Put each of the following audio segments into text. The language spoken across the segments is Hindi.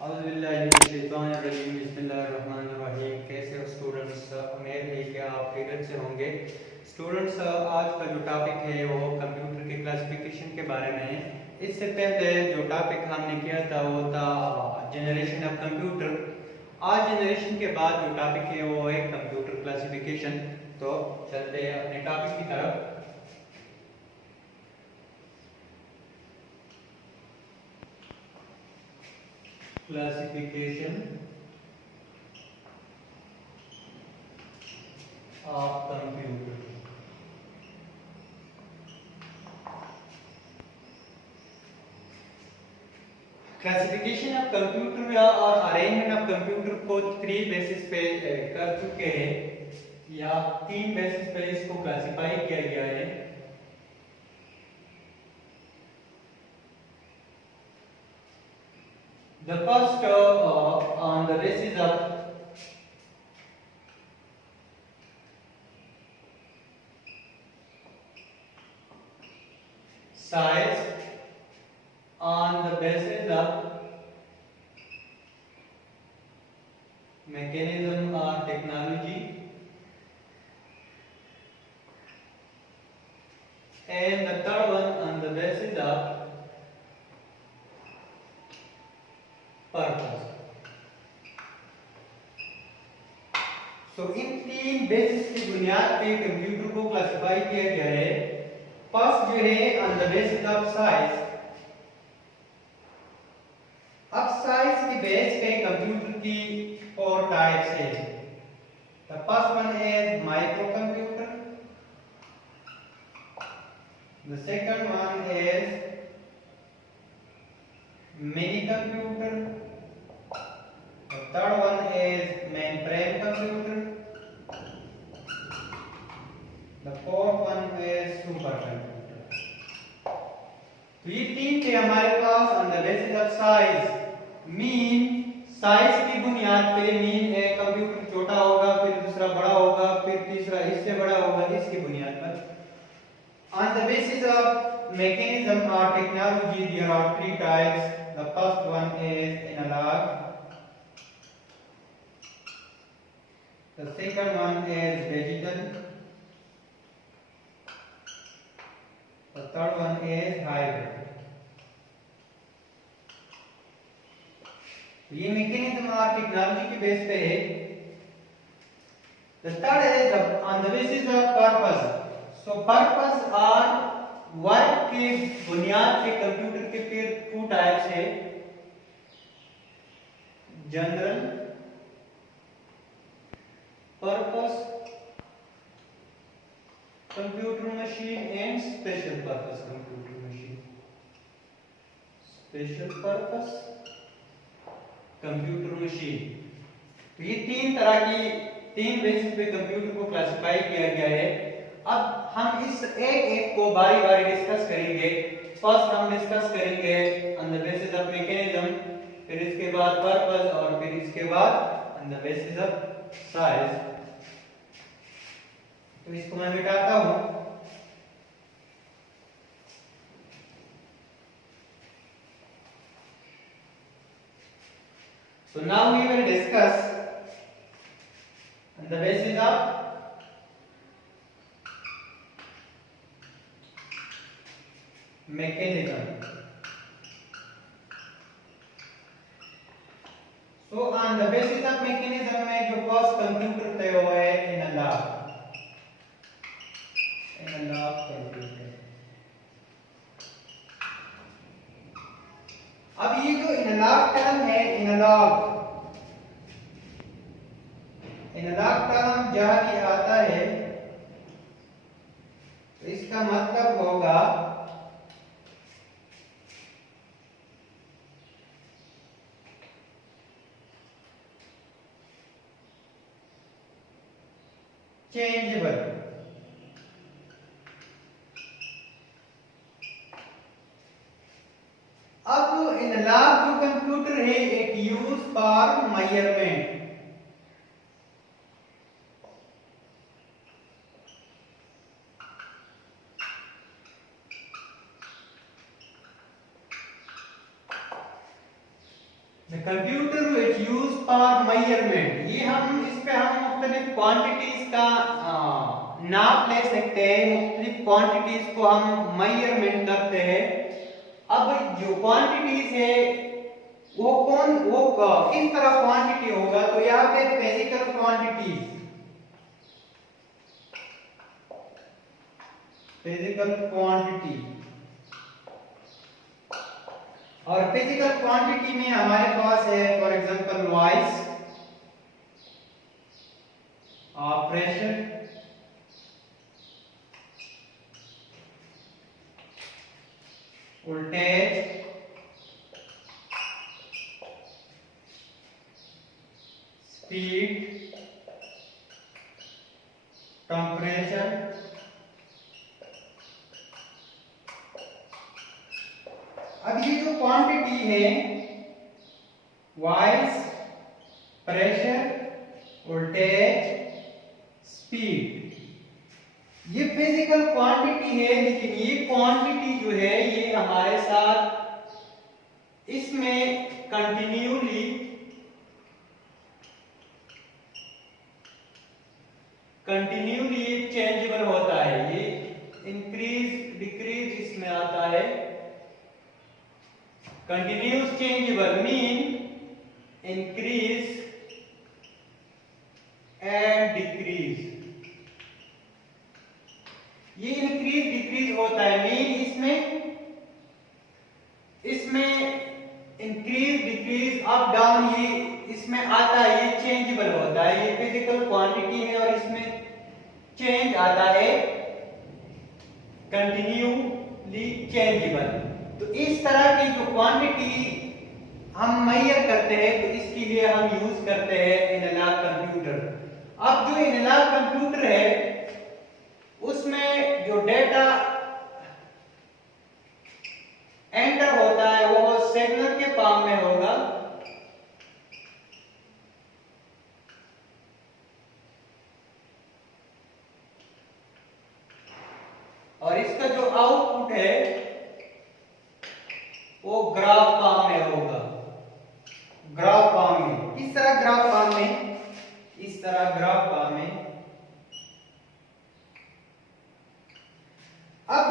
बिस्मिल्लाहिर्रहमानिर्रहीम। कैसे हो स्टूडेंट्स? उम्मीद है कि आप खैरियत से होंगे। स्टूडेंट्स, आज का जो टॉपिक है वो कंप्यूटर के क्लासिफिकेशन के बारे में है। इससे पहले जो टॉपिक हमने किया था वो था जनरेशन ऑफ कंप्यूटर। आज जनरेशन के बाद जो टॉपिक है वो है कंप्यूटर क्लासिफिकेशन। तो चलते हैं अपने टॉपिक की तरफ। Classification of computer. Classification of computer और अरेंजमेंट ऑफ कंप्यूटर को थ्री बेसिस पे कर चुके हैं, या तीन बेसिस पे इसको क्लासिफाई किया गया है। The first on the basis of size, on the basis of mechanism or technology, and the third one on the basis of purpose. तो इन तीन बेसिस की बुनियाद पे कंप्यूटर को क्लासिफाई किया गया है। फर्स्ट जो है on the basis of size. अब साइज के बेस पे कंप्यूटर की फोर टाइप्स है। The first one is micro computer, the second one is mini computer, the third one is main frame computer, the fourth one is super computer. तो ये तीन थे हमारे pass on the basis of size. Mean size की बुनियाद पे मीन एक कंप्यूटर छोटा होगा, फिर दूसरा बड़ा होगा, फिर तीसरा इससे बड़ा होगा, इसकी बुनियाद पर। On the basis of mechanism or technology there are three types. The first one is analog, the second one is digital, the third one is hybrid. ये मैकेनिज्म और टेक्नोलॉजी के बेस पे है। The third is on the basis of purpose. So purpose और वर्क के बुनियाद पे कंप्यूटर के फिर टू टाइप्स है, general purpose computer machine and special purpose computer machine. Special purpose computer machine. तो ये तीन तरह की तीन बेसिस पे कंप्यूटर को क्लासिफाई किया गया है। अब हम इस एक को बारी बारी डिस्कस करेंगे। फर्स्ट हम डिस्कस करेंगे on the basis of mechanism, फिर इसके बाद पर्पस, और फिर इसके बाद on the basis of size. तो इसको मैं मिटाता हूं। So now we will discuss on the basis of mechanism. So on the basis of mechanism में जो फर्स्ट कंप्यूटर थे वो है एनालॉग कंप्यूटर। अब ये जो एनालॉग टर्म है, एनालॉग टर्म जहां भी आता है तो इसका मतलब होगा चेंजेबल। अब एनालॉग जो कंप्यूटर है एक use for measurement. The computer which use for measurement, ये हम इस पे हम मुख्तलिफ क्वांटिटीज का नाप ले सकते हैं, मुख्तलिफ क्वांटिटीज को हम मेजरमेंट करते हैं। अब जो क्वांटिटीज है वो किस तरह क्वांटिटी होगा, तो यहाँ पे फिजिकल क्वांटिटीज, फिजिकल क्वांटिटी, और फिजिकल क्वांटिटी में हमारे पास है for example voice, pressure, voltage, speed, temperature. अब ये जो क्वांटिटी है वॉइस, प्रेशर, वोल्टेज, स्पीड, ये फिजिकल क्वांटिटी है, लेकिन ये क्वांटिटी जो है ये हमारे साथ इसमें कंटिन्यूली चेंजेबल होता है, ये इंक्रीज डिक्रीज इसमें आता है। Continuous changeable mean increase and decrease, ये इंक्रीज डिक्रीज होता है, मीन इसमें इंक्रीज डिक्रीज अप डाउन ये इसमें आता है, ये चेंजेबल होता है, ये फिजिकल क्वांटिटी है और इसमें चेंज आता है, कंटिन्यूली चेंजेबल। तो इस तरह की जो क्वांटिटी हम मेजर करते हैं तो इसके लिए हम यूज करते हैं एनालॉग कंप्यूटर। अब जो एनालॉग कंप्यूटर है उसमें जो डेटा एंटर होता है वो सिग्नल के फॉर्म में होगा, और इसका जो आउटपुट है वो ग्राफ फॉर्म में होगा, ग्राफ फॉर्म में, इस तरह ग्राफ फॉर्म में, इस तरह ग्राफ फॉर्म में। अब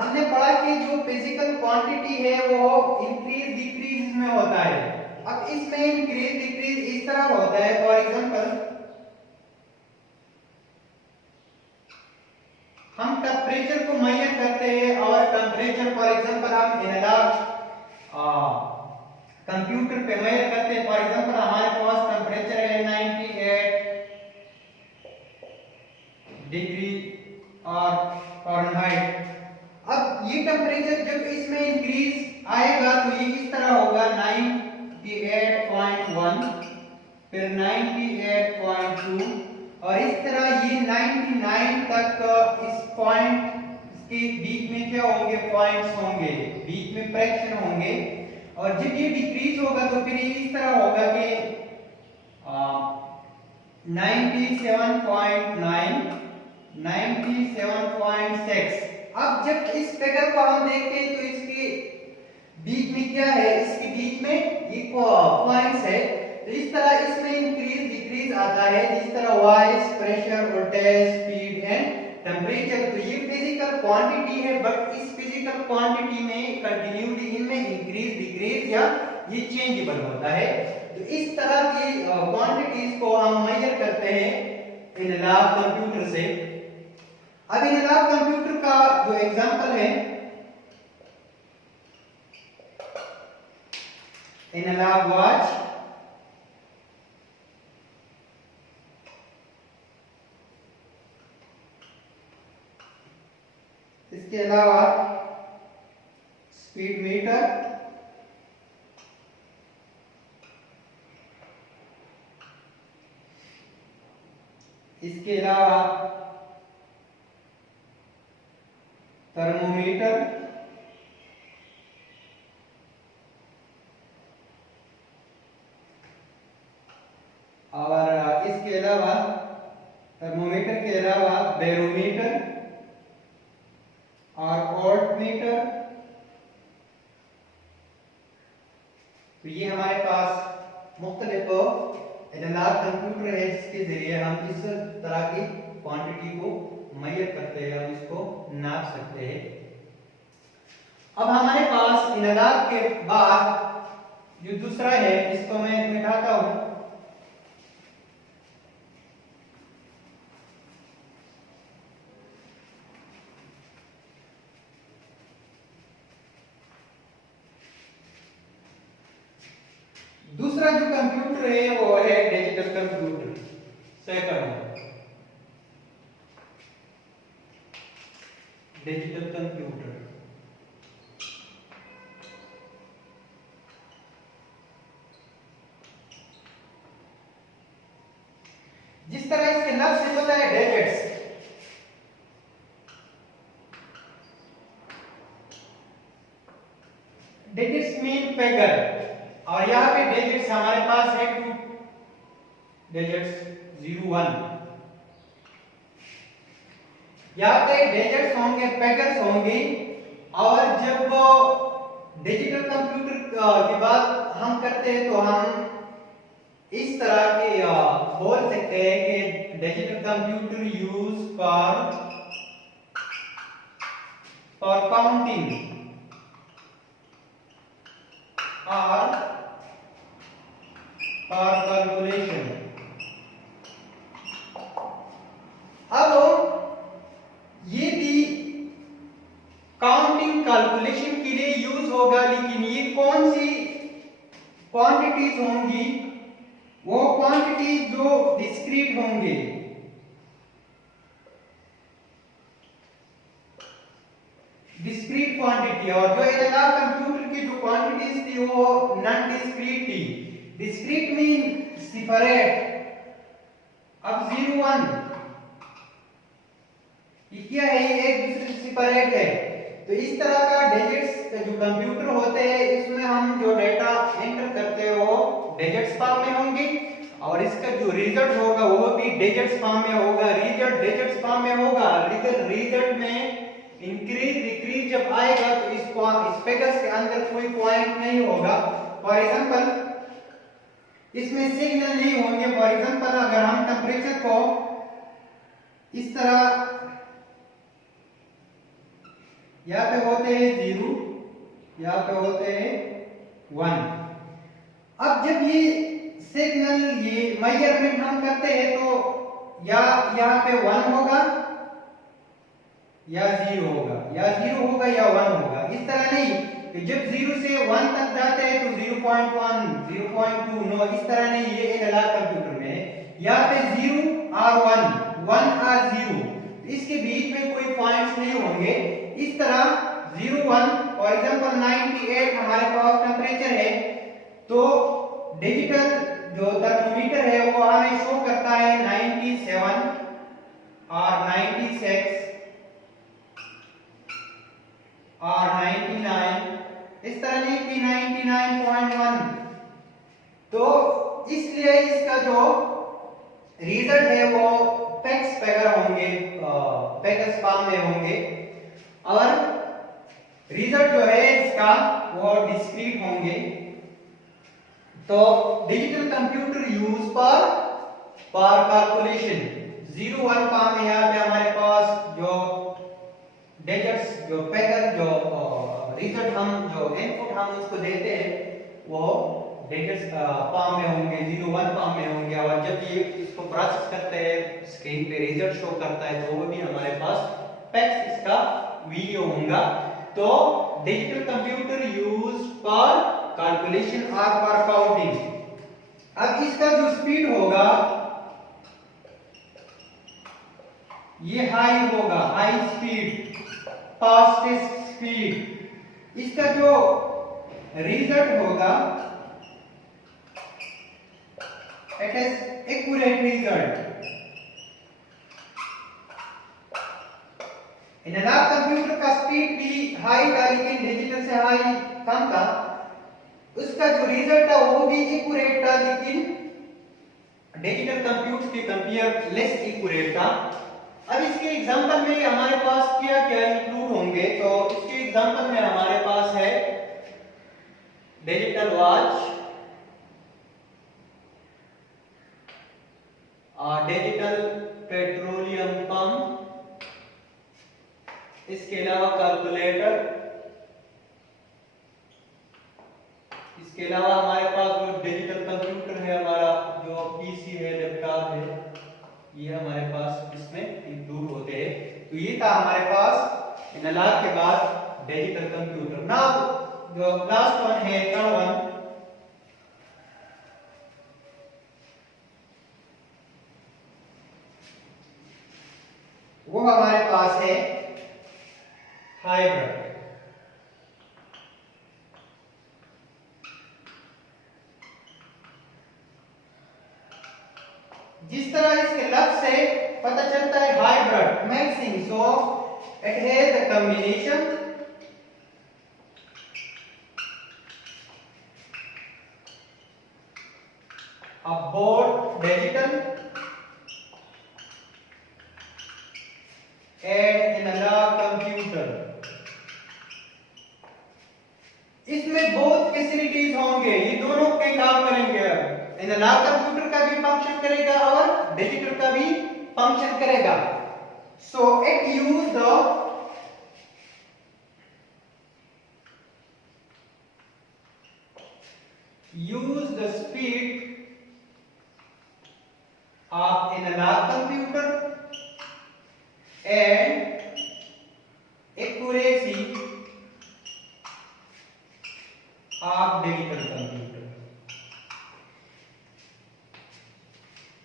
हमने पढ़ा कि जो फिजिकल क्वांटिटी है वो इंक्रीज डिक्रीज में होता है। अब इसमें इंक्रीज डिक्रीज इस तरह होता है, फॉर एग्जांपल हम टेम्परेचर को मेजर करते हैं और टेम्परेचर फॉर एग्जांपल हम एनालॉग कंप्यूटर पे मेजर करते हैं। फॉर एग्जांपल हमारे पास टेम्परेचर है 98 डिग्री और फ़ारेनहाइट। अब ये टेम्परेचर जब इसमें इंक्रीज आएगा तो ये इस तरह होगा 98.1, फिर 98.2 और इस तरह ये 99 तक इस पॉइंट के बीच में क्या होंगे, पॉइंट्स होंगे, बीच में फ्रैक्शन होंगे। और जब ये डिक्रीज होगा तो फिर ये इस तरह होगा कि 97.9, 97.6। अब जब इस फिगर को हम देखते हैं तो इसके बीच में क्या है, इसके बीच में ये पॉइंट्स है, तो इस तरह इसमें इंक्रीज डिक्रीज आता है, जिस तरह voice, pressure, voltage, speed and temperature. तो ये फिजिकल क्वांटिटी है, बट इस फिजिकल क्वांटिटी में कंटिन्यूली इनमें इंक्रीज डिक्रीज या ये चेंजेबल होता है। तो इस तरह की क्वांटिटीज को हम मेजर करते हैं एनालॉग कंप्यूटर से। अब एनालॉग कंप्यूटर का जो एग्जांपल है एनालॉग वॉच, इसके अलावा स्पीड मीटर, इसके अलावा थर्मोमीटर, और इसके अलावा थर्मोमीटर के अलावा बैरोमीटर और वोल्टमीटर तो ये हमारे पास मुख्तलिफ एनालॉग कंप्यूटर है जिसके जरिए हम इस तरह की क्वांटिटी को मेजर करते हैं, हम इसको नाप सकते हैं। अब हमारे पास एनालॉग के बाद जो दूसरा है इसको मैं मिटाता हूं। दूसरा जो कंप्यूटर है वो है digital computer. Second digital computer. जिस तरह इसके लफ्ज से होता है डिजिट्स, डिजिट्स मीन फिगर, और यहाँ पे डिजिट्स हमारे पास है 2 डिजिट्स 0 1। यहाँ पे डिजिट्स होंगे, फिगर्स होंगी, और जब डिजिटल कंप्यूटर की बात हम करते हैं तो हम इस तरह के बोल सकते हैं कि digital computer use for counting और फॉर कैलकुलेशन। अब ये भी काउंटिंग कैलकुलेशन के लिए यूज होगा, लेकिन ये कौन सी क्वांटिटीज होंगी? वो क्वांटिटी जो डिस्क्रीट होंगे, डिस्क्रीट क्वांटिटी, और जो एनालॉग कंप्यूटर की जो क्वांटिटीज थी वो नॉन डिस्क्रीट थी। Discrete mean separate. अब 0 1 ये क्या है? ये एक दूसरे से सेपरेट है। तो इस तरह का डिजिट्स जो कंप्यूटर होते हैं इसमें हम जो डेटा एंटर करते हैं वो डिजिट्स फॉर्म में होंगे, और इसका जो रिजल्ट होगा वो भी डिजिट्स फॉर्म में होगा। रिजल्ट डिजिट्स फॉर्म में होगा, लेकिन रिजल्ट में इंक्रीज डिक्रीज जब आएगा तो इस फिगर्स के अंदर कोई पॉइंट नहीं होगा। फॉर एग्जांपल इसमें सिग्नल नहीं होंगे। फॉर एग्जांपल अगर हम टेंपरेचर को इस तरह, यहाँ पे होते हैं 0, यहाँ पे होते हैं 1। अब जब ये सिग्नल, ये मेजरमेंट हम करते हैं तो या यहाँ पे 1 होगा या 0 होगा, या 0 होगा या 1 होगा। इस तरह नहीं कि जब 0 से 1 तक जाते हैं तो 0.1 0.2, नो, इस तरह नहीं। ये एनालॉग कंप्यूटर में है, यहाँ पे 0 और 1 और 0, इसके बीच में कोई पॉइंट्स नहीं होंगे। इस तरह 0 1, फॉर एग्जांपल 98 हमारे पास टेंपरेचर है, तो डिजिटल जो थर्मोमीटर है वो हमें शो करता है 97 और 96 और 99, इस तरह नहीं कि 99.1। तो इसलिए इसका जो रिजल्ट है वो पेक्स फिगर होंगे, पेक्स फॉर्म में होंगे, और रिजल्ट जो है इसका वो डिस्क्रीट होंगे। तो digital computer use for calculation. 0 1 form में यहाँ पे हमारे पास जो डिजिट्स, जो फिगर, जो रिजल्ट हम जो इनपुट हम उसको देते हैं वो डिजिट्स फॉर्म में होंगे, 0 1 फॉर्म में होंगे, और जब ये इसको प्रोसेस करते हैं स्क्रीन पे रिजल्ट शो करता है तो वो भी हमारे पास टेक्स्ट इसका वीडियो होगा। तो digital computer use for calculation और फॉर काउंटिंग। अब इसका जो स्पीड होगा ये हाई होगा, हाई स्पीड, फास्टेस्ट स्पीड। इसका जो रिजल्ट होगा it is accurate result. Analog computer का स्पीड भी हाई था, लेकिन डिजिटल से हाई कम था। उसका जो रिजल्ट था वो भी एक्यूरेट था, लेकिन डिजिटल कंप्यूटर के कंपेयर लेस एक्यूरेट था। अब इसके एग्जांपल में हमारे पास क्या क्या इंक्लूड होंगे? तो इसके एग्जांपल में हमारे पास है digital watch, digital petroleum pump, इसके अलावा कैलकुलेटर, इसके अलावा हमारे पास जो डिजिटल कंप्यूटर है, हमारा जो पीसी है, लैपटॉप है, ये हमारे पास इसमें इंक्लूड होते हैं। तो ये था हमारे पास एनालॉग के बाद डिजिटल कंप्यूटर। नाउ जो लास्ट वन है, थर्ड वन, वो हमारे पास है हाइब्रिड। जिस तरह इसके लफ्ज से पता चलता है hybrid mixing, so it has the combination of both digital and analog computer। इसमें बहुत फैसिलिटीज होंगे, ये दोनों के काम करेंगे। एनालॉग कंप्यूटर का भी फंक्शन करेगा और डिजिटल का भी फंक्शन करेगा। So it use the speed of analog computer and accuracy of digital computer।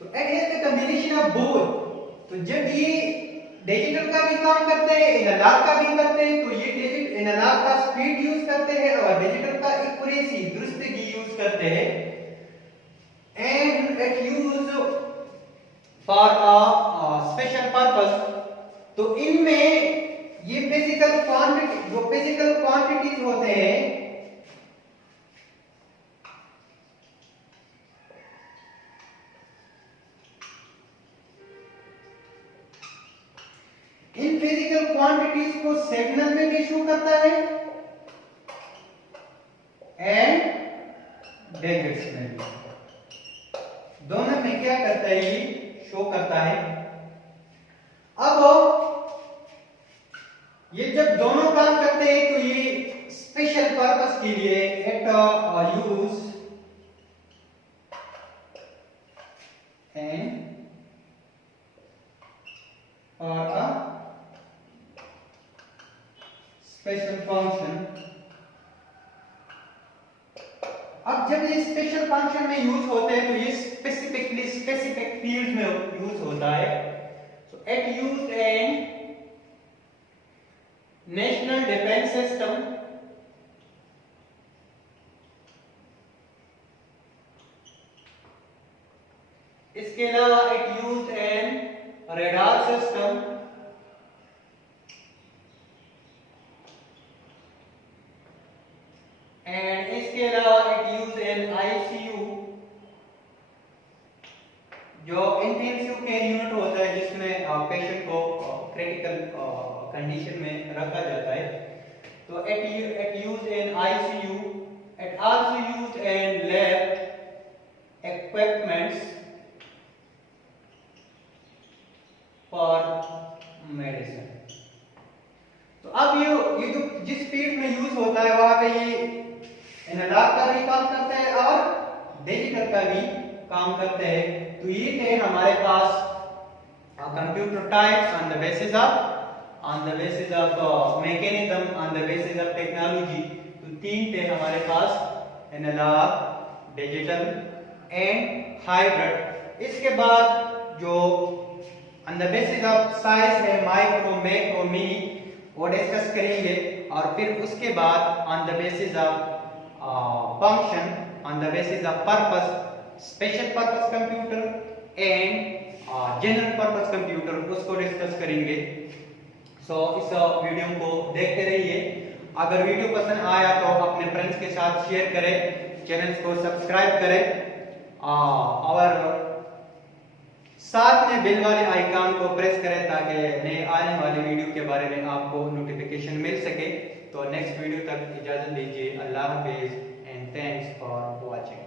तो it is the combination of both। तो जब ये डिजिटल का भी काम करते हैं, एनालॉग का भी करते हैं, तो ये डिजिटल एनालॉग का स्पीड यूज करते हैं और डिजिटल का एक्यूरेसी दुरुस्तगी यूज करते हैं। And it use for a special purpose. तो इनमें ये फिजिकल क्वांटिटीज होते हैं, इन फिजिकल क्वांटिटीज को सिग्नल में भी शो करता है एंड डिजिट्स में भी, दोनों में क्या करता है, ये शो करता है। अब ये जब दोनों काम करते हैं तो ये स्पेशल पर्पस के लिए इट यूज एंड और अ स्पेशल फंक्शन। अब जब ये स्पेशल फंक्शन में यूज होते हैं तो ये स्पेसिफिक फील्ड में यूज होता है। So it used in national defence system, इसके अलावा it used in radar system, and इसके अलावा इट यूज इन आईसीयू, जो इंटेंसिव केयर यूनिट होता है जिसमें पेशेंट को क्रिटिकल कंडीशन में रखा जाता है। तो it use in ICU, it also used in lab equipments for medicine. तो अब ये जो जिस स्पीड में यूज होता है वहां पे ये एनालॉग का भी काम करता है और डिजिटल का भी काम करते हैं। तो ये थे हमारे पास computer types on the basis of mechanism, on the basis of technology. तो तीन थे हमारे पास, एनालॉग, डिजिटल एंड हाइब्रिड। इसके बाद जो on the basis of size है, माइक्रो, मैक्रो, मिनी, वो डिस्कस करेंगे। और फिर उसके बाद on the basis of function, on the basis of purpose, special purpose computer and general purpose computer, उसको डिस्कस करेंगे। सो इस वीडियो को देखते रहिए। अगर वीडियो पसंद आया तो अपने फ्रेंड्स के साथ शेयर करें, चैनल को सब्सक्राइब करें और साथ में बेल वाले आइकन को प्रेस करें ताकि नए आने वाले वीडियो के बारे में आपको नोटिफिकेशन मिल सके। तो नेक्स्ट वीडियो तक इजाजत दीजिए। अल्लाह हाफिज एंड थैंक्स फॉर वॉचिंग।